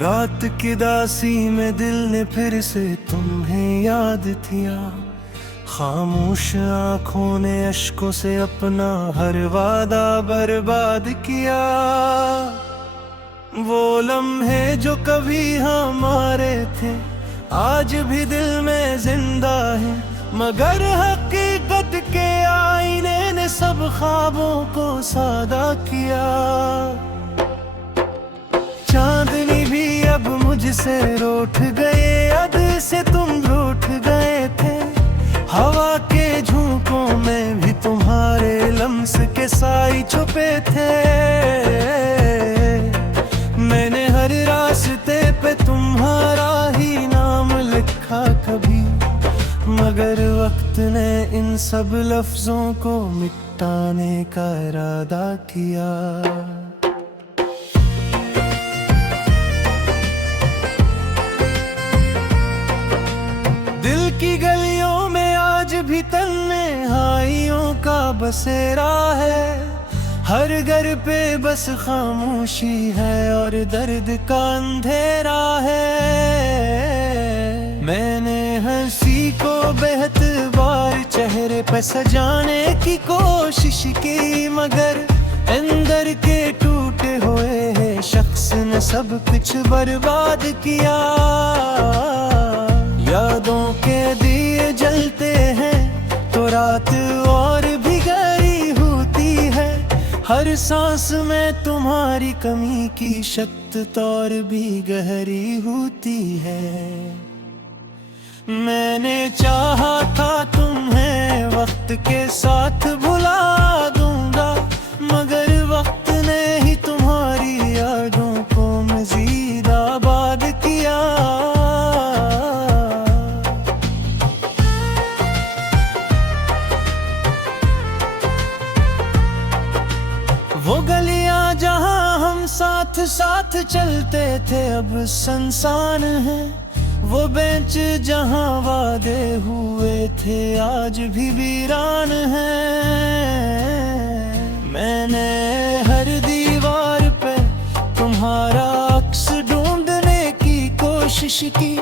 रात की दासी में दिल ने फिर से तुम्हें याद किया। खामोश आंखों ने अश्कों से अपना हर वादा बर्बाद किया। वो लम्हे जो कभी हमारे थे आज भी दिल में जिंदा है, मगर हकीकत के आईने ने सब ख्वाबों को सादा किया। चांदनी भी अब मुझसे रूठ गए, याद से तुम रूठ गए थे। हवा के झोंकों में भी तुम्हारे लम्स के साई छुपे थे। मैंने हर रास्ते पे तुम्हारा ही नाम लिखा कभी, मगर वक्त ने इन सब लफ्जों को मिटाने का इरादा किया। दिल की गलियों में आज भी तन्हाइयों का बसेरा है। हर घर पे बस खामोशी है और दर्द का अंधेरा है। मैंने हंसी को बेहतबार चेहरे पे सजाने की कोशिश की, मगर अंदर के टूटे हुए शख्स ने सब कुछ बर्बाद किया। यादों के दिए जलते हैं तो रात और भी गहरी होती है। हर सांस में तुम्हारी कमी की शक्त और भी गहरी होती है। मैंने चाहा था तुम्हें वक्त के साथ भुला दूंगा, मगर वक्त ने ही तुम्हारी यादों को मजीद आबाद किया। वो गलियां जहां हम साथ साथ चलते थे अब सुनसान है। वो बेंच जहां वादे हुए थे आज भी वीरान है। मैंने हर दीवार पे तुम्हारा अक्स ढूंढने की कोशिश की,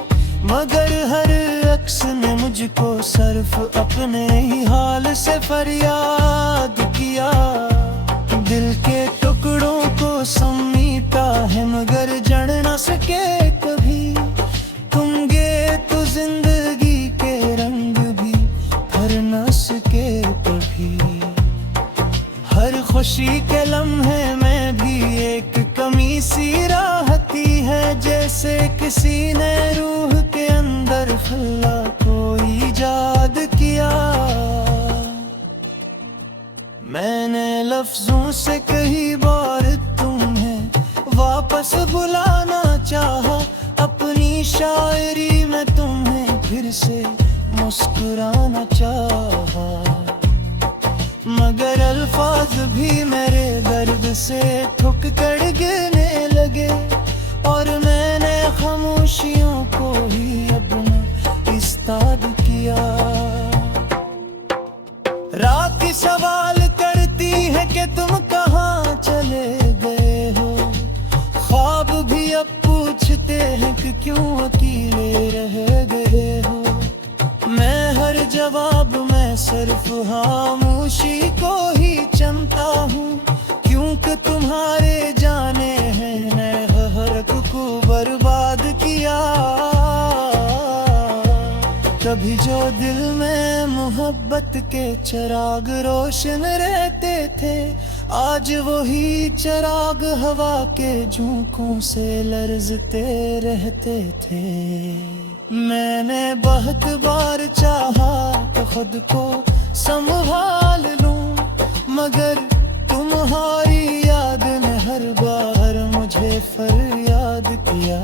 मगर हर अक्स ने मुझको सिर्फ अपने ही हाल से फरियाद किया। दिल के टुकड़ों को समीटा है मगर जड़ न सके कभी। तुम गए तो जिंदगी के रंग भी भर न सके कभी। हर खुशी के लम्हे में भी एक कमी सी राहती है, जैसे किसी ने रूह के अंदर खल्ला को ईजाद किया। मैंने लफ्जों से कई बार तुम्हें वापस बुलाना चाहा। अपनी शायरी में तुम्हें फिर से मुस्कुराना चाहा, मगर अल्फाज भी मेरे दर्द से थक कर गिरने लगे। और मैंने खामोशियों को ही अपना इस्ताद किया। रात सवाल करती है कि तुम कहाँ चले गए हो। ख्वाब भी अब पूछते हैं कि क्यों अकेले रह गए हो। मैं हर जवाब में सिर्फ खामोशी को ही चमता हूँ, क्योंकि तुम्हारे जाने हैं ने हर को बर्बाद किया। कभी जो दिल में मोहब्बत के चिराग रोशन रहते थे, आज वही चिराग हवा के झोंकों से लर्जते रहते थे। मैंने बहुत बार चाहा तो खुद को संभाल लूं, मगर तुम्हारी याद ने हर बार मुझे फरियाद किया।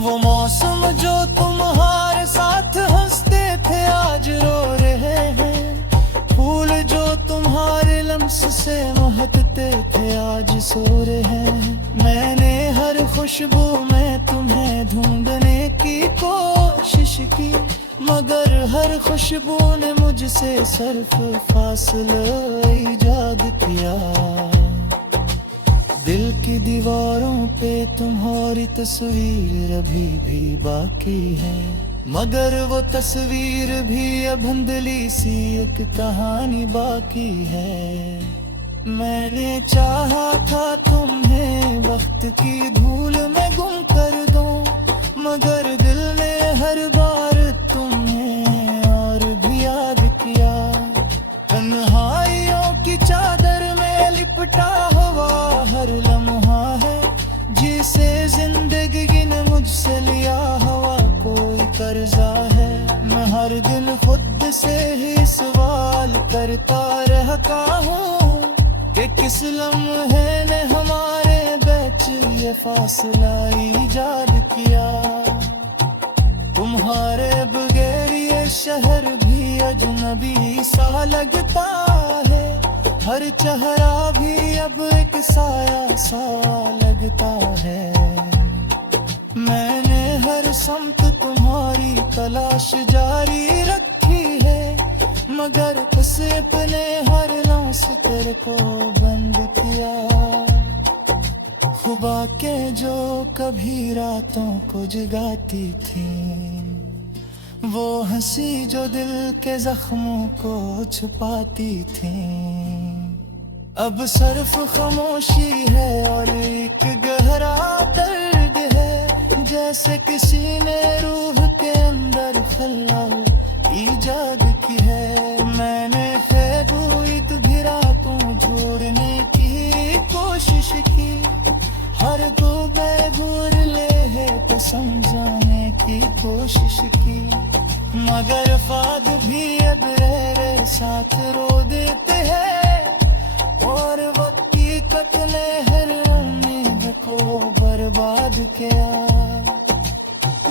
वो मौसम जो तुम्हारे साथ हंसते थे आज रो रहे हैं। फूल जो तुम्हारे लम्स से महकते थे आज सो रहे हैं। मैंने हर खुशबू में तुम्हें ढूंढने की कोशिश की, मगर हर खुशबू ने मुझसे सिर्फ फासला ईजाद किया। दिल की दीवारों पे तुम्हारी तस्वीर अभी भी बाकी है, मगर वो तस्वीर भी अब धुंधली सी एक कहानी बाकी है। मैंने चाहा था तुम्हें वक्त की धूल में गुम कर दो, मगर दिल ने हर बार तुम्हें और भी याद किया। तन्हाइयों की चादर में लिपटा हुआ हर लम्हा है, जिसे जिंदगी ने मुझसे लिया हुआ कोई कर्जा है। मैं हर दिन खुद से ही सवाल करता रहता हूँ कि किस लम्हे ने हमारे बीच ये फासला ईजाद किया। तुम्हारे बगैर ये शहर भी अजनबी सा लगता है, हर चेहरा भी अब एक साया सा लगता है। मैंने हर समत तुम्हारी तलाश जारी रखी है, मगर बस अपने हर लम्स तेरे को बंद किया। खुबा के जो कभी रातों को जगाती थी, वो हंसी जो दिल के जख्मों को छुपाती थी, अब सिर्फ खामोशी है और एक गहरा दर्द है, जैसे किसी ने रूह के अंदर खला ईजाद की है। मैंने खैबूत घिरा तू जोड़ने की कोशिश की, हर गोबे घूर ले है तो समझाने की कोशिश की, मगर फाद भी अब रे साथ रो देते हैं, और वक्त की कटने हर उम्मीद को बर्बाद किया।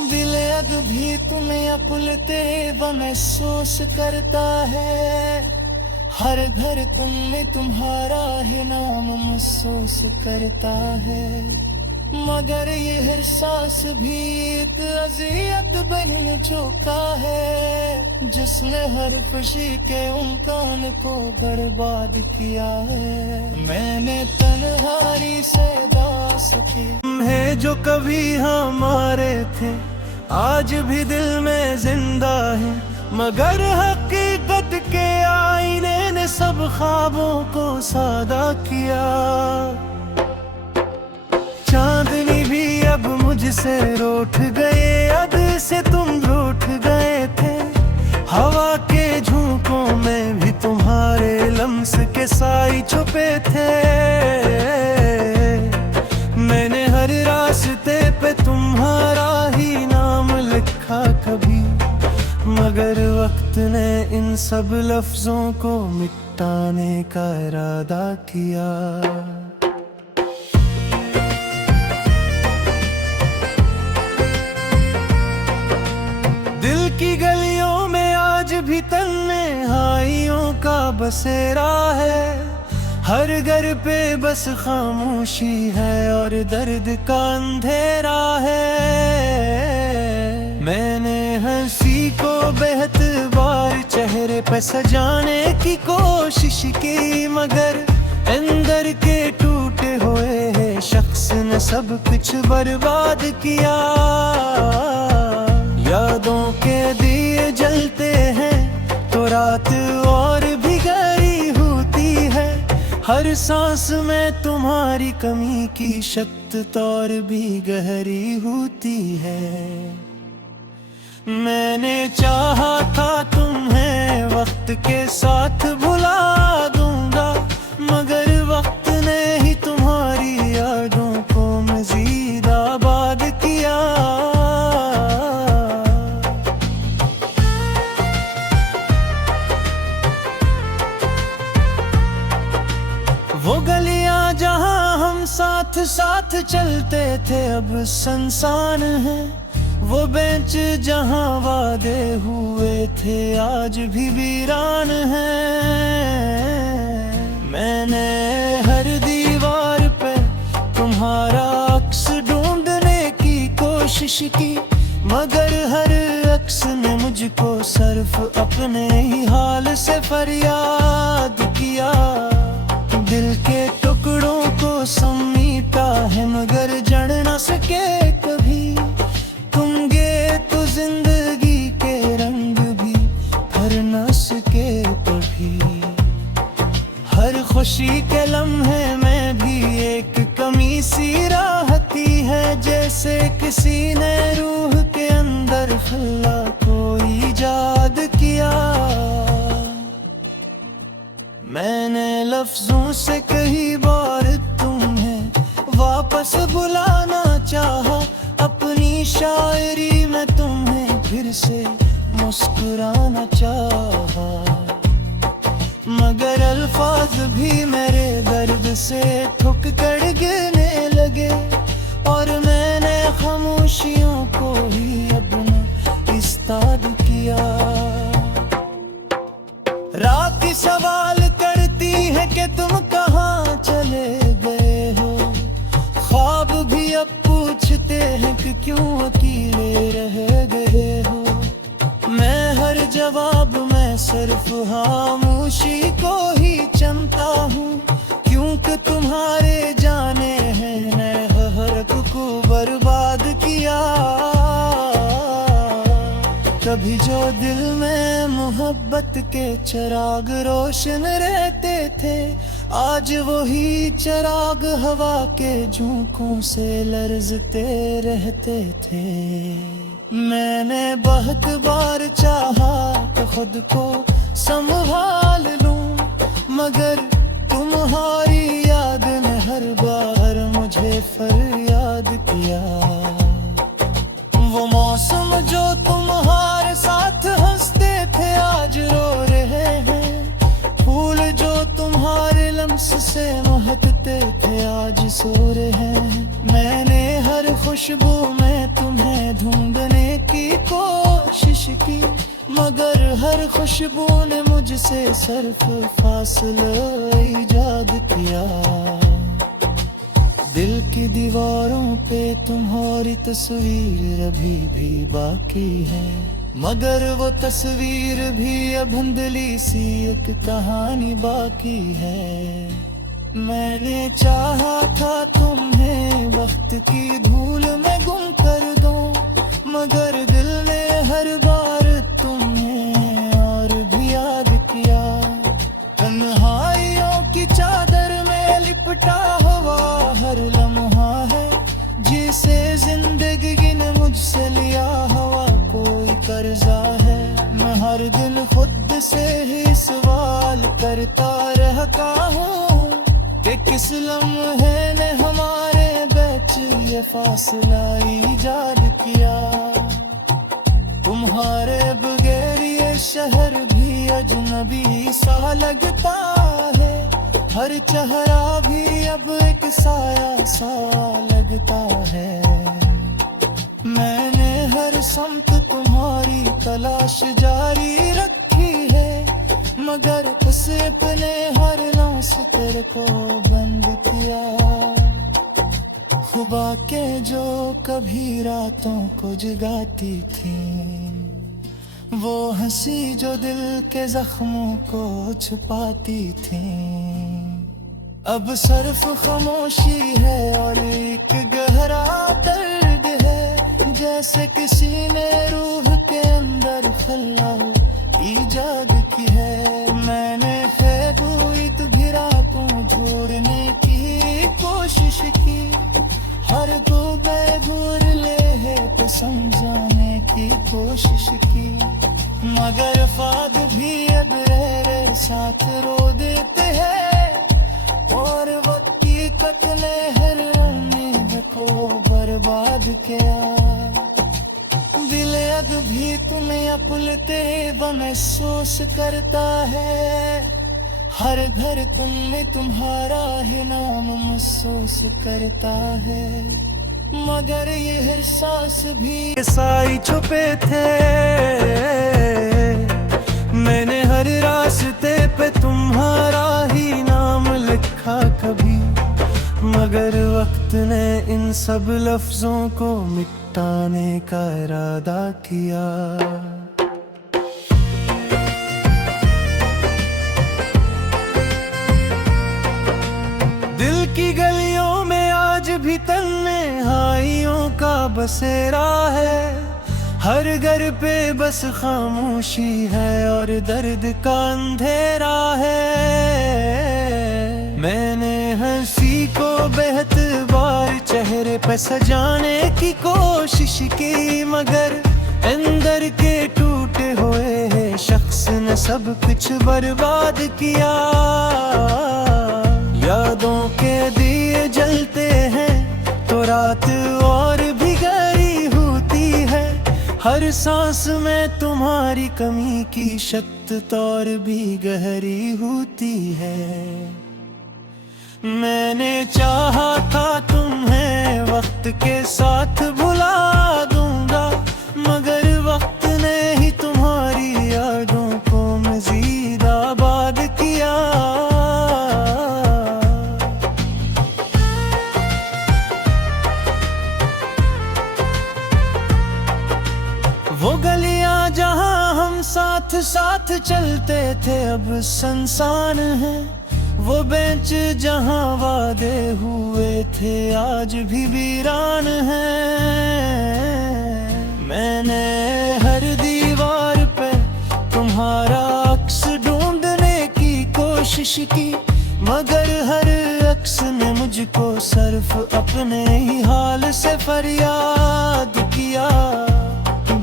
दिल अब भी तुम्हें अपलते व महसूस करता है, हर घर तुम में तुम्हारा ही नाम महसूस करता है, मगर ये हर सांस भी एक अज़ियत बन चुका है, जिसने हर खुशी के उम्कान को बर्बाद किया है। मैंने तन्हाई से दास के है जो कभी हमारे थे, आज भी दिल में जिंदा है, मगर हकीकत के आईने ने सब ख्वाबों को सादा किया। चांदनी भी अब मुझसे रूठ गए, अद से तुम रूठ गए थे, हवा के झोंकों में भी तुम्हारे लम्स के साई छुपे थे। मैंने हर रास्ते पे तुम्हारा ही नाम लिखा कभी, मगर वक्त ने इन सब लफ्जों को मिटाने का इरादा किया। दिल की गलियों में आज भी तन्हाइयों का बसेरा है, हर घर पे बस खामोशी है और दर्द का अंधेरा है। मैंने हंसी को बेहतबार चेहरे पे सजाने की कोशिश की, मगर अंदर के टूटे हुए शख्स ने सब कुछ बर्बाद किया। यादों के दिए जलते हैं तो रात और भी गहरी होती है, हर सांस में तुम्हारी कमी की शक्त और भी गहरी होती है। मैंने चाहा था तुम्हें वक्त के साथ भुला दूंगा, मगर वक्त ने ही तुम्हारी यादों को मजीद आबाद किया। वो गलियां जहां हम साथ साथ चलते थे अब सुनसान है, वो बेंच जहां वादे हुए थे आज भी वीरान है। मैंने हर दीवार पे तुम्हारा अक्स ढूंढने की कोशिश की, मगर हर अक्स ने मुझको सिर्फ अपने ही हाल से फरियाद किया। दिल के टुकड़ों को समीटा है मगर जड़ न सके कभी। तुम गे तो जिंदगी के रंग भी भर न सके कभी। हर खुशी के लम्हे में भी एक कमी सी राहती है, जैसे किसी ने रूह के अंदर खल्ला को ईजाद किया। मैंने लफ्जों से कई बार तुम्हें वापस बुलाना चाहा, अपनी शायरी में तुम्हें फिर से मुस्कुराना चाहा, मगर अल्फाज भी मेरे दर्द से ठुक कर गिरने लगे और मैंने खामोशियों को ही अपना इस्ताद किया। रात ही सवाल करती है कि तुम कहाँ चले गए हो, ख्वाब भी अब पूछते हैं कि क्यों अकेले रह गए हो। मैं हर जवाब में सिर्फ खामोशी को ही चमता हूँ, क्योंकि तुम्हारे जाने हैं मैं हर को बर्बाद किया। कभी जो दिल में मोहब्बत के चिराग रोशन रहते थे, आज वही चिराग हवा के झोंकों से लरजते रहते थे। मैंने बहुत बार चाहा कि खुद को संभाल लूं, मगर तुम्हारी याद ने हर बार मुझे फरियाद किया। वो मौसम जो तुम्हारे साथ हंसते थे आज रो रहे हैं, फूल जो तुम्हारे लम्स से महकते थे आज सो रहे हैं। मैंने हर खुशबू में तुम्हें ढूंढने की कोशिश की, मगर हर खुशबू ने मुझसे सिर्फ फासला ईजाद किया। दिल की दीवारों पे तुम्हारी तस्वीर अभी भी बाकी है, मगर वो तस्वीर भी अब धुंधली सी एक कहानी बाकी है। मैंने चाहा था तुम्हें वक्त की धूल में गुम कर दो, मगर दिल ने हर बार तुम्हें और भी याद किया। तन्हाइयों की चादर में लिपटा हुआ हर लम्हा है, जिसे जिंदगी ने मुझसे लिया हुआ कोई कर्जा है। मैं हर दिन खुद से ही सवाल करता रहता हूँ कि किस लम्हे ने हमारे बीच ये फासला ईजाद किया। तुम्हारे बगैर ये शहर भी अजनबी सा लगता है, हर चेहरा भी अब एक साया सा लगता है। मैंने हर समत तुम्हारी तलाश जारी रखी है, मगर उस अपने हर लम्स तेरे को बंद किया। खुबा के जो कभी रातों को जगाती थी, वो हंसी जो दिल के जख्मों को छुपाती थी, अब सिर्फ खामोशी है और एक गहरा दर्द है, जैसे किसी ने रूह के अंदर खल्ला ईजाद की है। मैंने खैबूत भी रातों जोड़ने की कोशिश की, हर डूबे घूर ले है तो समझाने की कोशिश की, मगर फाद भी अब रे साथ रो देते हैं और वक्त की कतले हर उम्मीद को बर्बाद किया। दिल अब भी तुम्हें अपलते महसूस करता है, हर घर तुमने तुम्हारा ही नाम महसूस करता है, मगर ये हर सांस भी साई छुपे थे। मैंने हर रास्ते पे तुम्हारा ही नाम लिखा कभी, मगर वक्त ने इन सब लफ्जों को मिटाने का इरादा किया। दिल की गलियों बसेरा है। हर घर पे बस खामोशी है और दर्द का अंधेरा है। मैंने हंसी को बेहद बार चेहरे पे सजाने की कोशिश की, मगर अंदर के टूटे हुए शख्स ने सब कुछ बर्बाद किया। यादों के दिए जलते हैं तो रात और भी गहरी होती है। हर सांस में तुम्हारी कमी की शक्ति और भी गहरी होती है। मैंने चाहा था तुम्हें वक्त के साथ भुला दूंगा, मगर वक्त ने ही तुम्हारी यादों को मजीद आबाद किया। वो गलियां जहां हम साथ साथ चलते थे अब सुनसान है। वो बेंच जहां वादे हुए थे आज भी वीरान है। मैंने हर दीवार पे तुम्हारा अक्स ढूंढने की कोशिश की, मगर हर अक्स ने मुझको सिर्फ अपने ही हाल से फरियाद किया।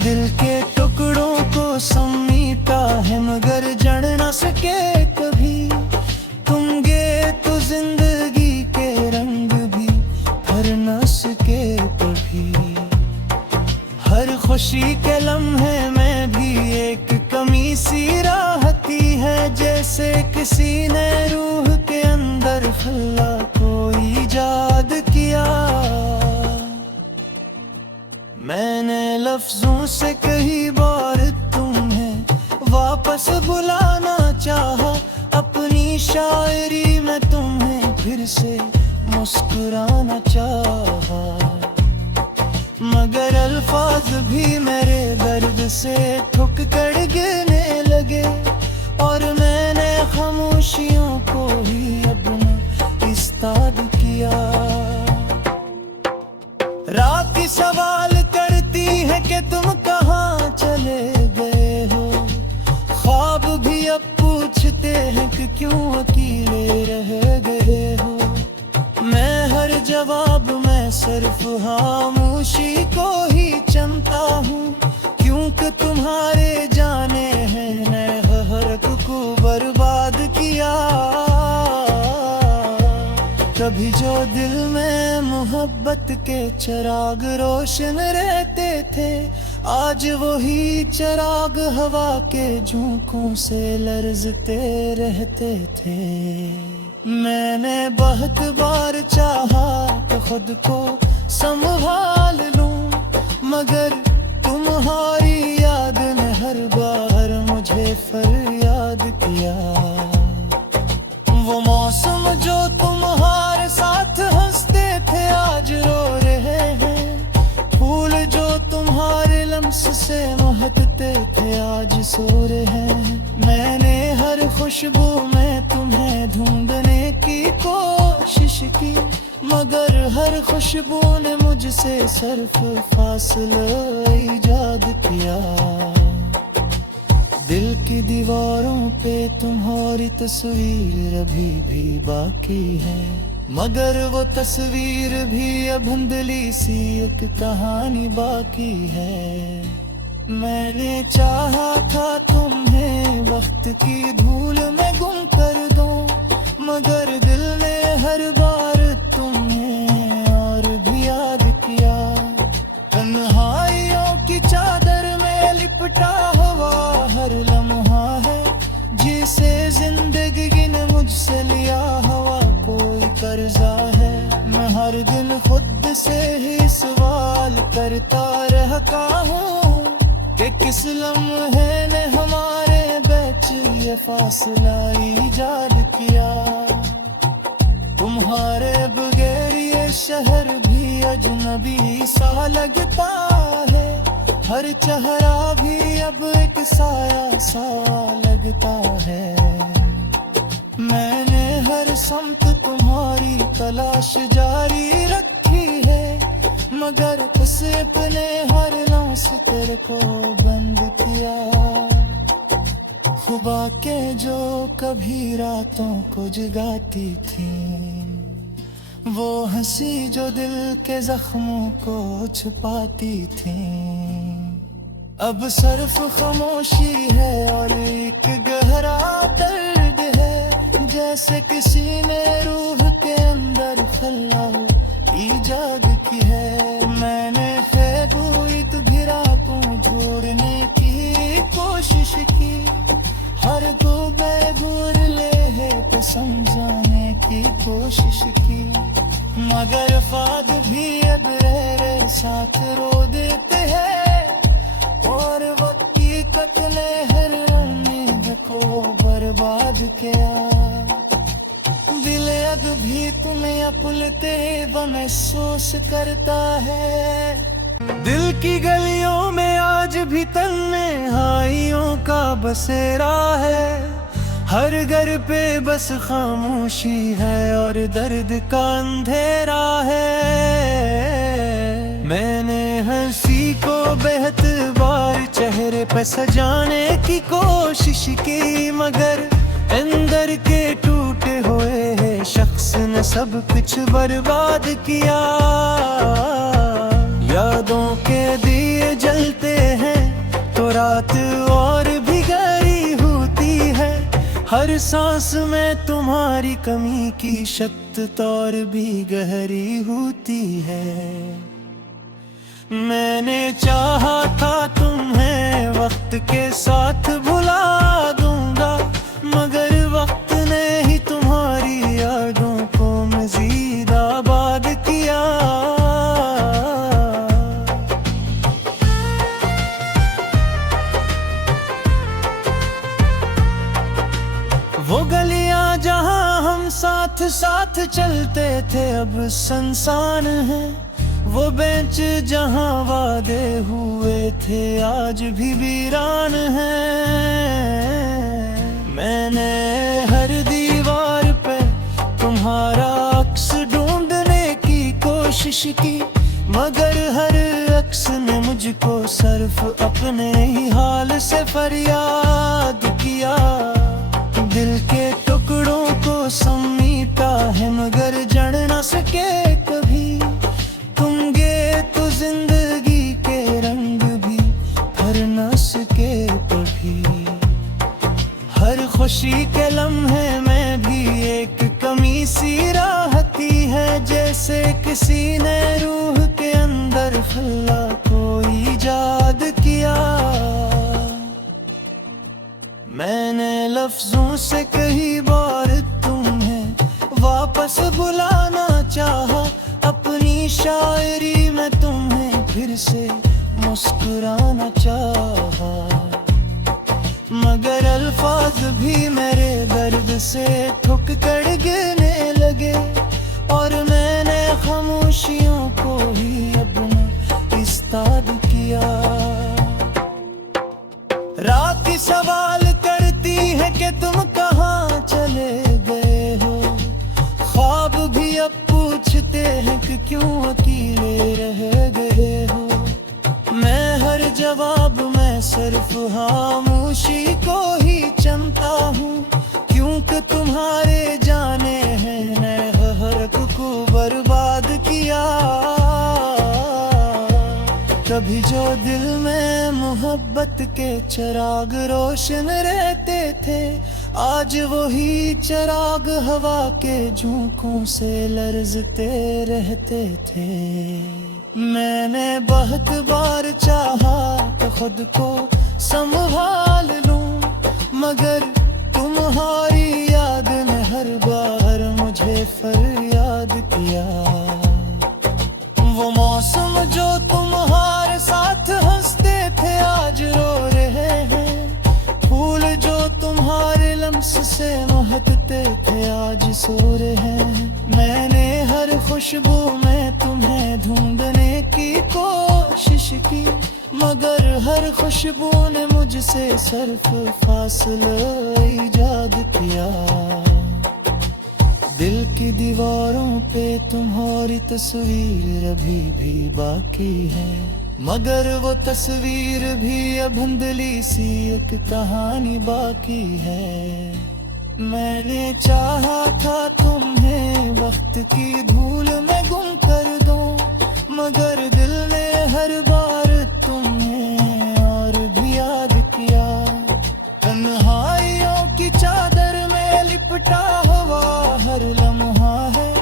दिल के टुकड़ों को समीटा है मगर जड़ न सके कभी। तुम गे तो जिंदगी के रंग भी भर न सके कभी। हर खुशी के लम्हे में भी एक कमी सी राहती है, जैसे किसी ने रूह के अंदर खला को ईजाद किया। मैंने लफ्जों से कई बार तुम्हें वापस बुलाना चाहा, अपनी शायरी में तुम्हें फिर से मुस्कुराना चाहा, मगर अल्फाज भी मेरे दर्द से ठुक कर गिरने लगे और मैंने खामोशियों को ही अपना इस्ताद किया। रात सवाल करती है कि तुम कहाँ चले गए हो, ख्वाब भी अब पूछते हैं कि क्यों अकेले रह गए हो। मैं हर जवाब में सिर्फ खामोशी को ही चमता हूँ, क्योंकि तुम्हारे जाने हैं ने हर को बर्बाद किया। कभी जो दिल में मोहब्बत के चिराग रोशन रहते थे, आज वही चिराग हवा के झोंकों से लरजते रहते थे। मैंने बहुत बार चाहा कि खुद को संभाल लूं, मगर तुम्हारी याद ने हर बार मुझे फरियाद किया। वो मौसम जो तुम्हारे साथ हंसते थे आज रो रहे हैं। फूल जो तुम्हारे लम्स से महकते थे आज सो रहे हैं। मैंने हर खुशबू में तुम्हें ढूंढने की कोशिश की, मगर हर खुशबू ने मुझसे सिर्फ फासला ईजाद किया। दिल की दीवारों पे तुम्हारी तस्वीर अभी भी बाकी है, मगर वो तस्वीर भी अब धुंधली सी एक कहानी बाकी है। मैंने चाहा था तुम्हें वक्त की धूल में गुम कर दो, मगर दिल ने हर बार तुम्हें और भी याद किया। तन्हाइयों की चादर में लिपटा हुआ हर लम्हा है, जिसे जिंदगी ने मुझसे लिया हुआ कोई कर्जा है। मैं हर दिन खुद से ही सवाल करता रहता हूँ कि किस लम्हे ने हमारे बीच ये फासला ईजाद किया। तुम्हारे बगैर ये शहर भी अजनबी सा लगता है, हर चेहरा भी अब एक साया सा लगता है। मैंने हर समत तुम्हारी तलाश जारी रखी है, मगर उस अपने हर लम्स तेरे को बंद किया। खुबा के जो कभी रातों को जगाती थी, वो हंसी जो दिल के जख्मों को छुपाती थी। अब सिर्फ खामोशी है और एक गहरा दर्द है, जैसे किसी ने रूह के अंदर खला ईजाद की है। मैंने फेगुत भी रातों ढूंढने की कोशिश की, हर गूबे घूर ले है पे समझाने की कोशिश की, मगर फाद भी अब रे साथ रो देते हैं। और वक्त की कटले हर उम्मीद को बर्बाद किया। दिल अब भी तुम्हें अपलते महसूस करता है। दिल की गलियों में आज भी तन्हाइयों का बसेरा है। हर घर पे बस खामोशी है और दर्द का अंधेरा है। मैंने हंसी को बेहद बार चेहरे पे सजाने की कोशिश की, मगर अंदर के टूटे हुए शख्स ने सब कुछ बर्बाद किया। यादों के दिए जलते हैं तो रात और भी गहरी होती है। हर सांस में तुम्हारी कमी की शक्ति और भी गहरी होती है। मैंने चाहा था तुम्हें वक्त के साथ भुला दूंगा, मगर वक्त ने ही तुम्हारी यादों को मजीद आबाद किया। वो गलियां जहां हम साथ साथ चलते थे अब सुनसान है। वो बेंच जहां वादे हुए थे आज भी वीरान है। मैंने हर दीवार पे तुम्हारा अक्स ढूंढने की कोशिश की, मगर हर अक्स ने मुझको सिर्फ अपने ही हाल से फरियाद किया। दिल के टुकड़ों को समीटा है मगर जड़ न सके कभी। तुम गे तो जिंदगी के रंग भी भर न सके कभी। हर खुशी के लम्हे में भी एक कमी सी राहती है, जैसे किसी ने रूह के अंदर खला को ईजाद किया। मैंने लफ्जों से कई बार तुम्हें वापस बुलाना चाहा, अपनी शायरी में तुम्हें फिर से मुस्कुराना चाहा, मगर अल्फाज भी मेरे दर्द से ठुक कर गिरने लगे। और मैंने खामोशियों को ही अपना इस्ताद किया। रात सवाल करती है कि तुम कहाँ चले गए हो, ख्वाब भी अब पूछते हैं कि क्यों अकेले रह गए हो। मैं हर जवाब में सिर्फ खामोशी को ही चमता हूँ, क्योंकि तुम्हारे जाने हैं ने हर को बर्बाद किया। कभी जो दिल में मोहब्बत के चिराग रोशन रहते थे, आज वही चिराग हवा के झोंकों से लरजते रहते थे। मैंने बहुत बार चाहा तो खुद को संभाल लूं, मगर तुम्हारी याद ने हर बार मुझे फरियाद किया। वो मौसम जो तुम्हारे साथ हंसते थे आज रो रहे हैं। फूल जो तुम्हारे लम्स से महकते थे आज सो रहे हैं। मैंने हर खुशबू में तुम्हें ढूंढने की कोशिश की, मगर हर खुशबू ने मुझसे सिर्फ फासला ईजाद किया। दिल की दीवारों पे तुम्हारी तस्वीर अभी भी बाकी है, मगर वो तस्वीर भी अब धुंधली सी एक कहानी बाकी है। मैंने चाहा था तुम्हें वक्त की धूल में गुम कर दो, मगर दिल ने हर बार तुम्हें और भी याद किया। तन्हाइयों की चादर में लिपटा हुआ हर लम्हा है,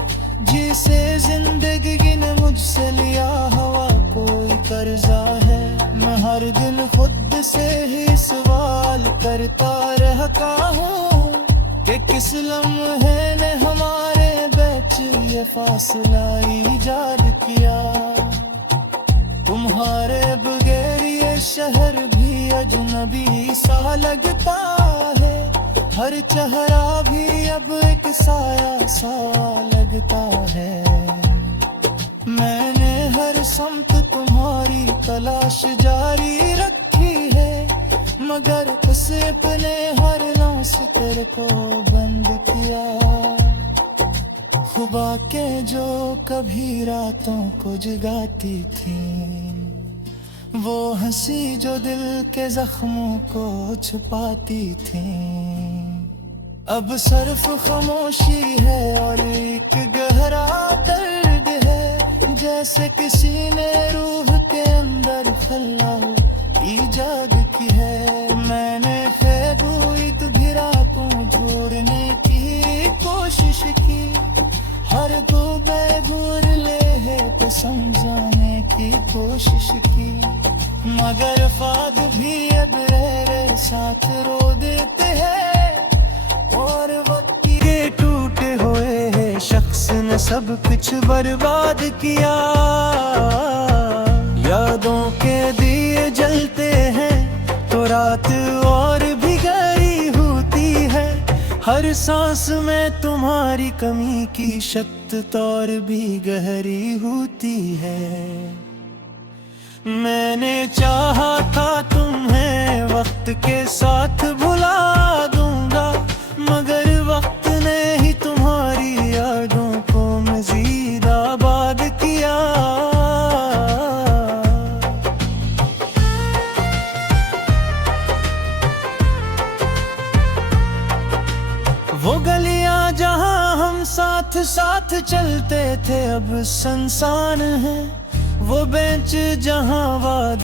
जिसे जिंदगी ने मुझसे लिया हुआ कोई कर्जा है। मैं हर दिन खुद से ही सवाल करता रहता हूँ कि किस लम्हे ने हमारे बीच ये फासला ईजाद किया। तुम्हारे बगैर ये शहर भी अजनबी सा लगता है, हर चेहरा भी अब एक साया सा लगता है। मैंने हर समत तुम्हारी तलाश जारी रखी है, मगर नसीब ने हर रास्ते को बंद किया। खुबा के जो कभी रातों को जगाती थी, वो हंसी जो दिल के जख्मों को छुपाती थी, अब सिर्फ खामोशी है और एक गहरा दर्द है, जैसे किसी ने रूह के अंदर खला ईजाद की है। मैंने ख्वाब भी रातों जोड़ने की कोशिश की, हर गूबे घूर ले है तो समझाने की कोशिश की, मगर फाद भी अब मेरे साथ रो देते हैं। और वक्त के टूटे हुए शख्स ने सब कुछ बर्बाद किया। यादों के दिए जलते हैं तो रात और भी गहरी होती है, हर सांस में तुम्हारी कमी की शक्ति और भी गहरी होती है। मैंने चाहा था तुम्हें वक्त के साथ भुला दूंगा, मगर वक्त ने ही तुम्हारी यादों को मजीद आबाद किया। वो गलियां जहां हम साथ साथ चलते थे अब सुनसान है, वो बेंच जहां वाद